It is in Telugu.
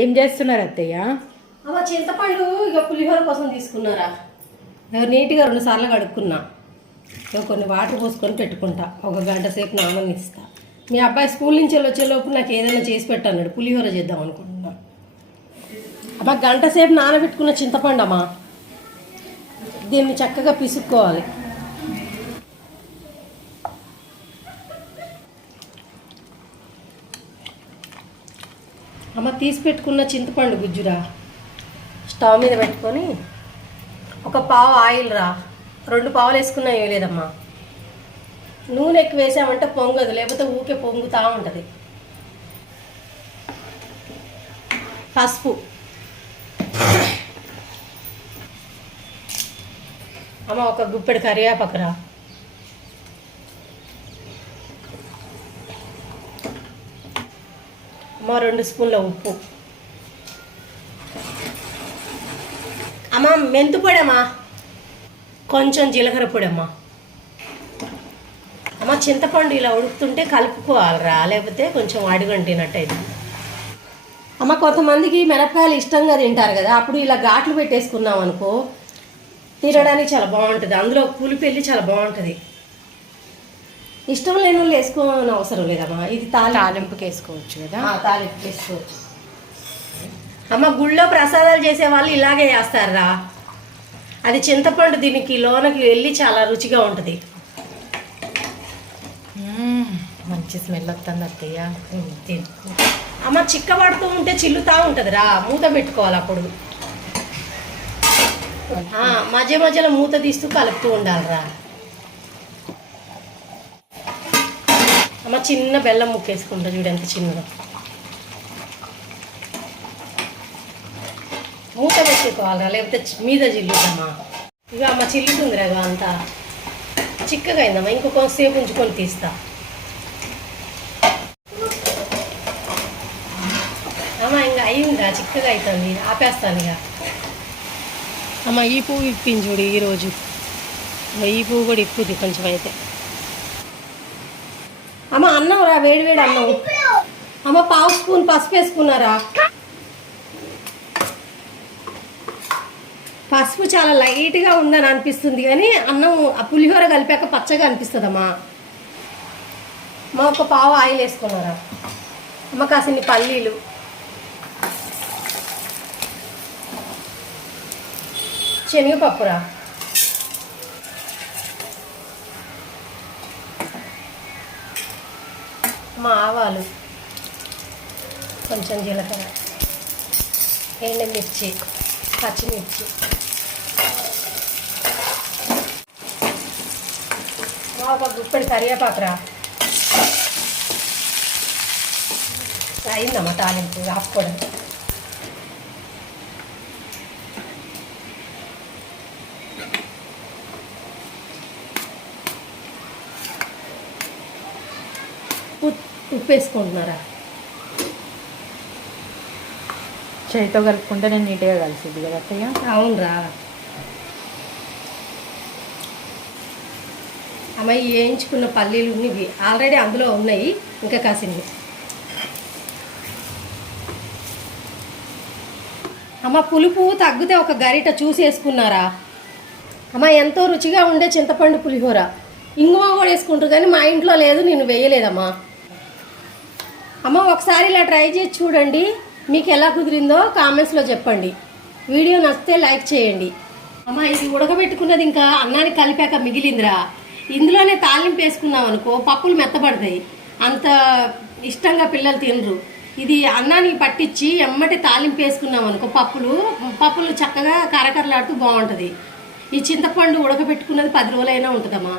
ఏం చేస్తున్నారు అత్తయ్య? అమ్మ చింతపండు ఇక పులిహోర కోసం తీసుకున్నారా? నీట్గా 2 సార్లు కడుక్కున్నా. ఇక కొన్ని వాటర్ పోసుకొని పెట్టుకుంటా. ఒక గంట సేపు నాననిస్తా. మీ అబ్బాయి స్కూల్ నుంచి వచ్చేలోపు నాకు ఏదైనా చేసి పెట్టన్నాడు. పులిహోర చేద్దాం అనుకుంటున్నా. అమ్మ గంట సేపు నానబెట్టుకున్న చింతపండు అమ్మా, దీన్ని చక్కగా పిసుక్కోవాలి. అమ్మ తీసి పెట్టుకున్న చింతపండు గుజ్జురా స్టవ్ మీద పెట్టుకొని ఒక పావు ఆయిల్ రా, 2 పావులు వేసుకున్నా ఏం లేదమ్మా. నూనె ఎక్కువ వేసామంటే పొంగదు, లేకపోతే ఊకే పొంగుతూ ఉంటుంది. పసుపు, అమ్మ ఒక గుప్పెడు కరివేపాకురా, అమ్మ 2 స్పూన్ల ఉప్పు, అమ్మ మెంతు పొడి అమ్మా, కొంచెం జీలకర్ర పొడి అమ్మా. అమ్మ చింతపండు ఇలా ఉడుకుతుంటే కలుపుకోవాలిరా, లేకపోతే కొంచెం అడుగంటినట్టు అయితే. అమ్మ కొంతమందికి మిరపకాయలు ఇష్టంగా తింటారు కదా, అప్పుడు ఇలా ఘాట్లు పెట్టేసుకున్నాం అనుకో తినడానికి చాలా బాగుంటుంది. అందులో పులుపు వెళ్ళి చాలా బాగుంటుంది. ఇష్టం లేని వాళ్ళు వేసుకోవాలని అవసరం లేదమ్మా. ఇది తాలింపుకి వేసుకోవచ్చు కదా. తాలింపుకి వేసుకోవచ్చు. అమ్మ గుళ్ళో ప్రసాదాలు చేసే వాళ్ళు ఇలాగే చేస్తారా. అది చింతపండు దీనికి లోనకి వెళ్ళి చాలా రుచిగా ఉంటుంది. మంచి స్మెల్ వస్తుంది అత్తయ్య. అమ్మ చిక్కబడుతూ ఉంటే చిల్లుతూ ఉంటుంది రా, మూత పెట్టుకోవాలి. అప్పుడు మధ్య మధ్యలో మూత తీస్తూ కలుపుతూ ఉండాలిరా. అమ్మ చిన్న బెల్లం ముక్కేసుకుంటా, చూడు ఎంత చిన్నగా. మూత పెట్టుకోవాలరా, లేకపోతే మీద చిల్లుదమ్మా. ఇక అమ్మ చిల్లుతుందిరా, ఇక అంతా చిక్కగా అయిందమ్మా. ఇంకొంతసేపు ఉంచుకొని తీస్తా. అమ్మ ఇంకా అయిందిరా, చిక్కగా అవుతుంది, ఆపేస్తాను ఇక. అమ్మ ఈ పువ్వు ఇప్పింది చూడు ఈరోజు. ఈ పువ్వు కూడా ఇప్పుద్ది కొంచెం అయితే. అమ్మ అన్నం రా, వేడి వేడి అన్నం. అమ్మ పావు స్పూన్ పసుపు వేసుకున్నారా. పసుపు చాలా లైట్గా ఉందని అనిపిస్తుంది, కానీ అన్నం ఆ పులిహోర కలిపాక పచ్చగా అనిపిస్తుంది అమ్మా. అమ్మ ఒక పావు ఆయిల్ వేసుకున్నారా. అమ్మ కాసిన్ని పల్లీలు, శనగపప్పురా, ఆవాలు, కొంచెం జీలకర్ర, ఎండుమిర్చి, పచ్చిమిర్చి, ఒక గుప్పెడు కరివేపాకురా. అయిందమ్మా తాలింపు ఆపుకోవడం. ఉప్పు వేసుకుంటున్నారా. చేయితో కలుపుకుంటే నేను నీట్గా కలిసిద్ది కదా అత్తయ్య. అవునరా. అమ్మాయి వేయించుకున్న పల్లీలు ఇవి ఆల్రెడీ అందులో ఉన్నాయి, ఇంకా కాసింది. అమ్మ పులుపు తగ్గితే ఒక గరిట చూసి వేసుకున్నారా. అమ్మ ఎంతో రుచిగా ఉండే చింతపండు పులిహోర. ఇంగువ కూడా వేసుకుంటారు, కానీ మా ఇంట్లో లేదు, నేను వేయలేదమ్మా. అమ్మ ఒకసారి ఇలా ట్రై చేసి చూడండి, మీకు ఎలా కుదిరిందో కామెంట్స్లో చెప్పండి. వీడియో నచ్చితే లైక్ చేయండి. అమ్మ ఇది ఉడకబెట్టుకున్నది ఇంకా అన్నానికి కలిపాక మిగిలిందిరా. ఇందులోనే తాలింపు వేసుకున్నాం అనుకో పప్పులు మెత్తబడతాయి, అంత ఇష్టంగా పిల్లలు తినరు. ఇది అన్నానికి పట్టించి ఎమ్మటి తాలింపు వేసుకున్నాం అనుకో పప్పులు చక్కగా కరకరలాడుతూ బాగుంటుంది. ఈ చింతపండు ఉడకబెట్టుకున్నది 10 రోజులైనా ఉంటుందమ్మా.